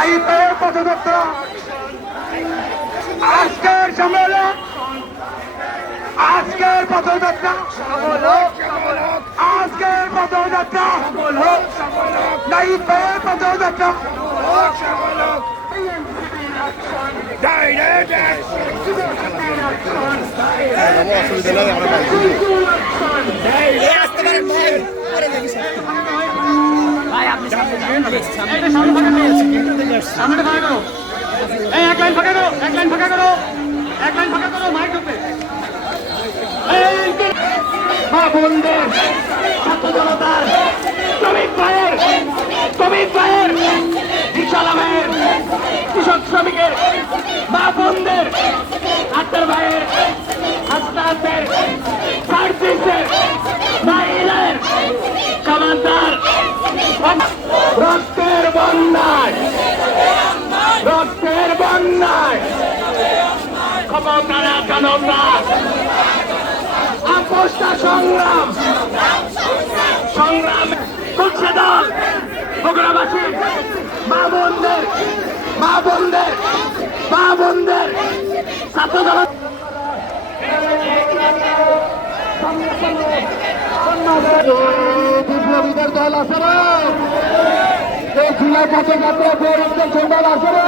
সাহিত্যের পথযাত্রা। আজকের সম্মেলন আজকের পথযাত্রা। আজকের পথযাত্রা। নাইফের পথযাত্রা। অসুবিধা নেই আমরা ভাই আপনি সামনে সামনে ফাঁকা করো। এই, এক লাইন ফাঁকা করো, এক লাইন ফাঁকা করো, এক লাইন ফাঁকা করো, মাইক ঢুকবে। মা কৃষক শ্রমিকের, মা বোনদের, আক্তার ভাইয়ের, হাসনাতের সার্ভিসের মাইলের কামান্তার রক্তের বন্যায় রক্তের বন্যায়। ক্ষমতারা কানন্দা আপোষটা সংগ্রাম। সংগ্রাম করছে দল বগুড়াবাসী মা বোনদের মা বোনদের মা বোনদের ছাত্র দল বিপ্লবীদের দল আছে কাছে কাছে পৌরত্বের সন্ধান আছে না।